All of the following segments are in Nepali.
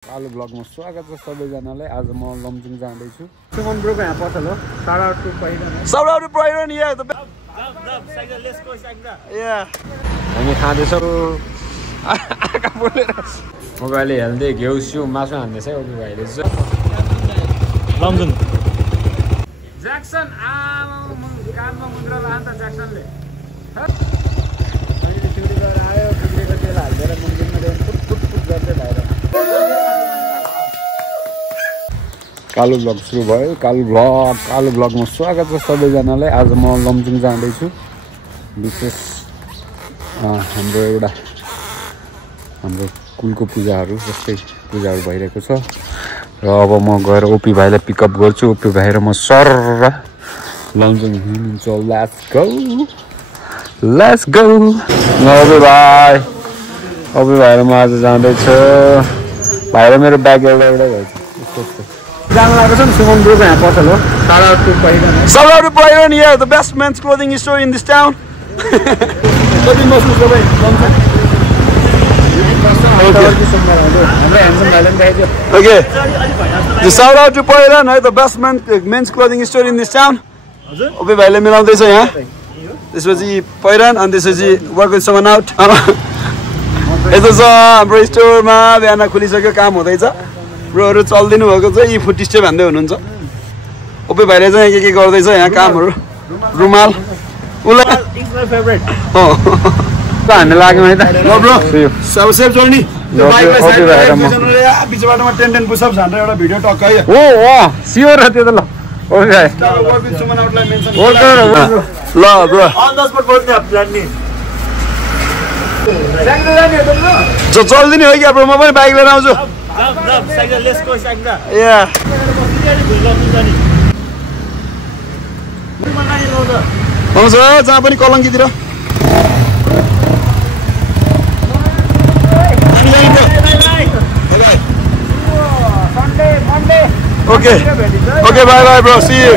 कालो ब्लगमा स्वागत छ सबैजनालाई। आज म लमजुङ जाँदैछु। सुमन ब्रोको यहाँ पसल हो। Shout out to Pyron. Yeah, the yeah. हामी खाँदैछौँ। आका बोलेर मोबाइलले हेल्दै घिउ सिउ मासु हान्दैछ है ओबी भाइले चाहिँ। लमजुङ ज्याक्सन कानमा मुद्रा लान्छ ज्याक्सनले। अहिले सुरु गरेर आयो फुटेको तेल हालेर मन्दिरमा ल्याउनु फुट गर्दै भएर कालो ब्लग सुरु भयो। कालो ब्लगमा स्वागत छ सबैजनालाई। आज म लमजुङ जाँदैछु। विशेष हाम्रो कुलको पूजाहरू जस्तै पूजाहरू भइरहेको छ र अब म गएर ओपी भाइलाई पिकअप गर्छु। ओपी भाइ र म सर लमजुङ हिँड्छ। लेट्स गो ओपी भाइ र म आज जाँदैछु। भाइ र मेरो ब्याग एउटै भएछ। जानु लागेको छ नि सुमन ब्रोको यहाँ पसल हो। Shout out to Pyron. Yeah, the best men's clothing store in this town. कति मस्नु सबै Okay. The shout out to Pyron, the best men's clothing store in this town. OP भाइले मिलाउँदैछ यहाँ। त्यसपछि Pyron अनि त्यसपछि work with someone out. यस्तो छ हाम्रो स्टोरमा बिहान खुलिसक्यो, काम हुँदैछ। ब्रोहरू चल्दिनु भएको छ। यी फुटिस्टे भन्दै हुनुहुन्छ। ओपी भाइले चाहिँ के गर्दैछ यहाँ कामहरू। रुमाल उसलाई हामी लाग्यौँ है त ब्रो। सब सेफ जोड्ने बिच बाटोमा 10 पुसअप्स हानेर एउटा भिडियो टक्क है। हो स्योर हो त्यो त। ल ओपी भाइ ल ब्रो अन द स्पट बोल्ने प्लान नि जो चल्दिने हो क्या ब्रो। म पनि बाइक लिएर आउँछु। आउँछ जहाँ पनि कलङ्कीतिर। Okay, bye bro, see you.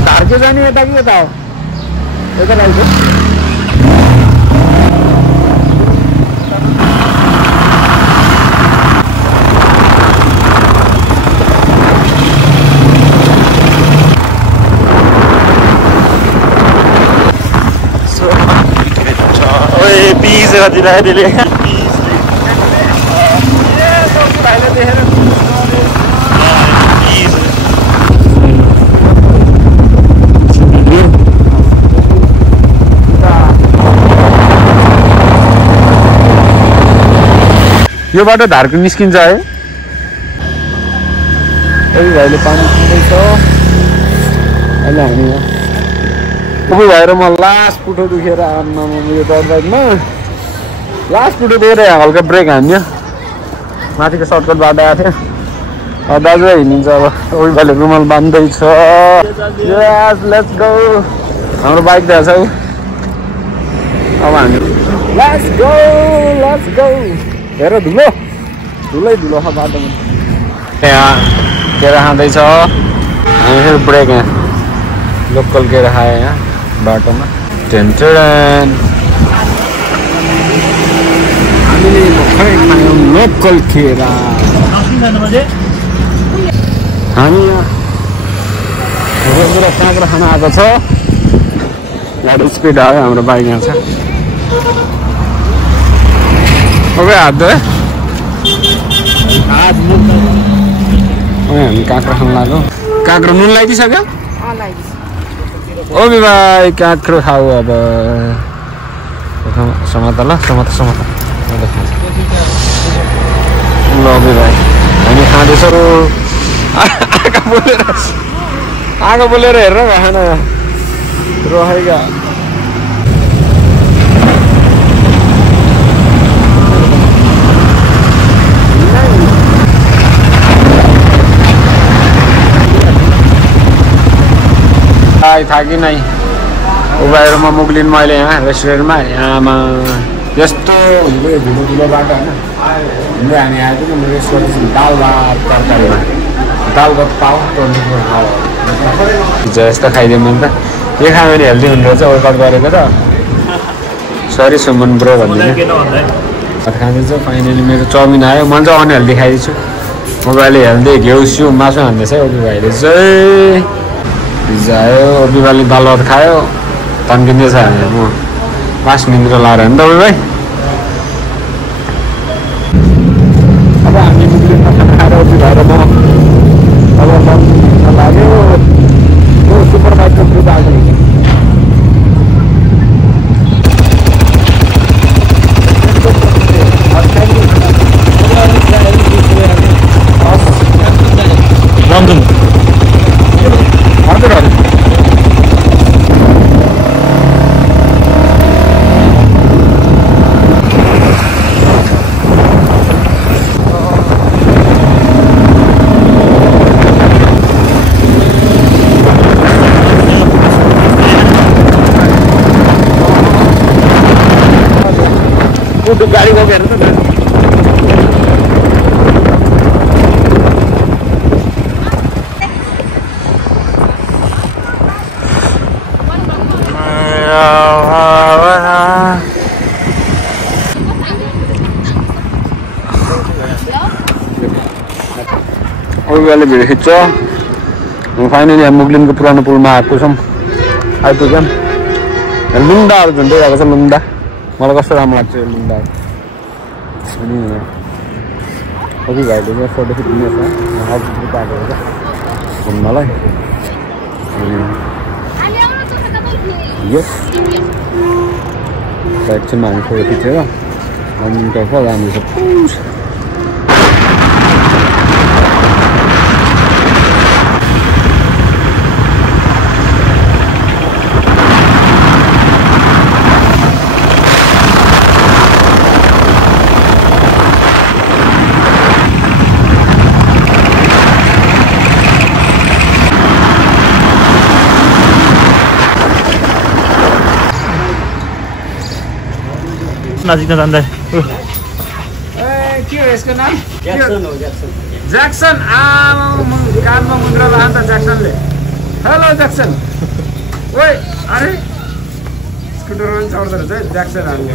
धारके जाने यता कि यता हो? यता जान्छ। ओए पीस कति लाग्यो त्यसले। यो बाटो धारको निस्किन्छ है। ओपी भाइले पानी पिँदैछ। अहिले हामी ओपी भाइ र म लास्ट पुठो दुखेर आमा यो डट बाइकमा लास्ट पुठो दुखेर हल्का ब्रेक हान्यो। माथिको सर्टकट बाटो आएको थियो। दाजु हिँडिन्छ अब। ओपी भाइले रुमाल बान्दैछ। यस लेट्स गो। हाम्रो बाइक त्यहाँ छ। अब हामी लेट्स गो। हेर धुलो छ बाटोमा। यहाँ केरा खाँदैछ। हामी फेरि ब्रेक यहाँ लोकल केरा खायो यहाँ बाटोमा। हामीले भर्खरै खायौँ लोकल केरा। हामी यहाँ काँक्रा खान आएको छ। गाडी स्पिड आयो। हाम्रो बाइक यहाँ छ। ओके हात दो हामी काँक्रा खान लाग्यो। काँक्रो नुन लगाइदिइसक्यो। ओबी भाइ काँक्रो खाऊ अब। समाता ल समाता ल ओबी भाइ हामी खाँदैछौँ। आँखा बोलेर हेरेर खान रहेगा। थाकी नै उभाएर म मुगलिन मैले यहाँ रेस्टुरेन्टमा। यहाँमा यस्तो धुलो बाटो होइन। हामी आएको थियौँ। म रेस्ट गर्दैछु दाल भात तरकारीमा। दाल भात पाउ हिजो यस्तो खाइदियो मैले त के खायो भने हेल्दी हुने रहेछ वर्कआउट गरेको त सरी सुमन ब्रो भन्दिनँ भात खाँदैछु फाइनली मेरो चाउमिन आयो म चाहिँ अनहेल्दी खाइदिन्छु म अहिले हेल्दी घिउ सिउ मासु खाँदैछ है ओबी भाइले चाहिँ हिजो आयो ओबी भाइले दाल भात खायो तन्किँदैछ हामी म 5 निन्द्रा लाएर नि त ओबी भाइ अब हामी मुगलिनमा खाना खाएर ओबी भाइ र म अब मन लाग्यो यो सुपर बाइकको ग्रुप आएको लन्डन हजुर हजुर गाडी को हेर्नु त अरूले भिडियो खिच्छ फाइनली हामी मुगलिनको पुरानो पुलमा आएको छौँ आइपुग्यौँ लुम्डाहरू झुन्डै गएको छ लुम्डा मलाई कस्तो राम्रो लाग्छ यो लुम्डा अनि अघि भाइले चाहिँ फोटो खिच्दिनेछ आएको छ घुम्नलाई यस एकछिनमा हामी फोटो खिचेर तर्फ जाँदैछ नजिक जाँदा के हो यसको नाम ज्याक्सन कानमा मुन्द्रा लायो नि त ज्याक्सनले हेलो ज्याक्सन ओए अरे स्कुटरमा पनि चढ्दो रहेछ है ज्याक्सन हामीले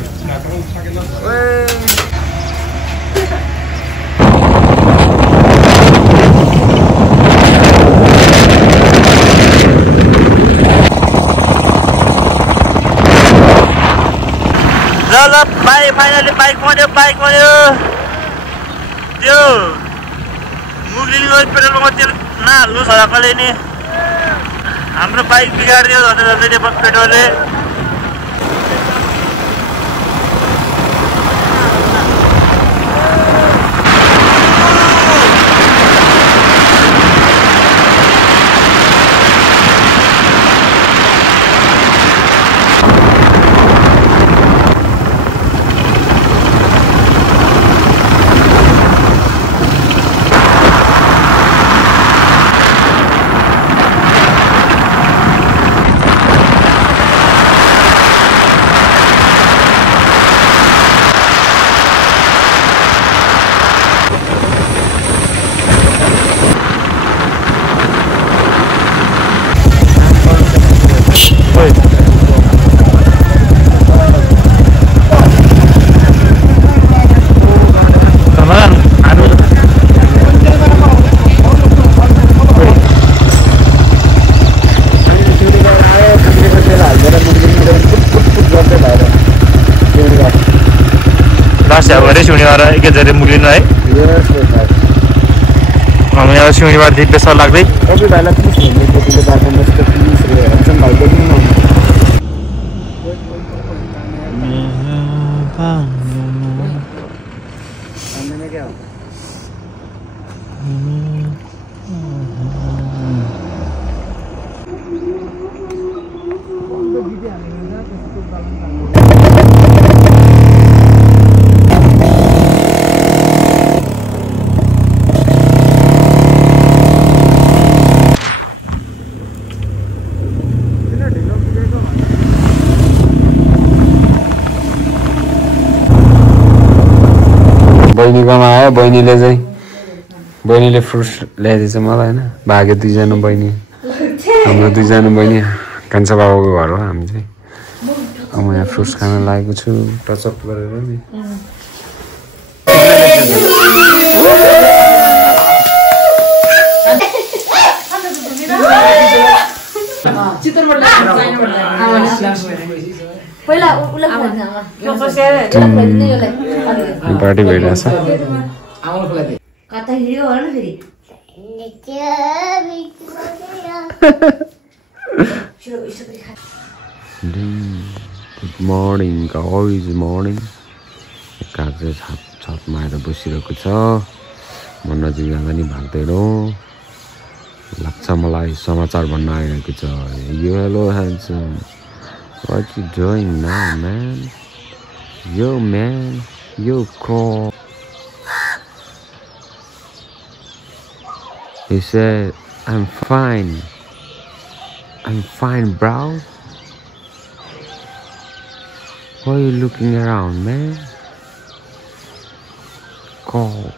ल बाइक फाइनली बाइक मर्यो त्यो मुगलिनको पेट्रोल पम्पमा तेल नहाल्नु सडकले नि हाम्रो बाइक बिगारिदियो झन्डै पेट्रोलले शनिबार एकैचोटि मुगलिनु है हामी अब शनिबार दिव्य लाग्दै बहिनीकोमा आयो बहिनीले चाहिँ बहिनीले फ्रुट्स ल्याइदिएछ मलाई होइन भाग्यो दुईजना बहिनी हाम्रो दुईजना बहिनी कान्छा बाबाको घर हो हामी चाहिँ अब म यहाँ फ्रुट्स खान लागेको छु टचअप गरेर नि पार्टी भइरहेछ कता हिँड्यो होला न फेरि गुड मर्निङ अलवेज मर्निङ कागज छतमा आएर बसिरहेको छ म नजिक जाँदा नि भाग्दैनौँ लाग्छ मलाई समाचार भन्न आइरहेको छ यो hello handsome what you doing now man यो crop He said, I'm fine, bro. Why are you looking around, man? Cold.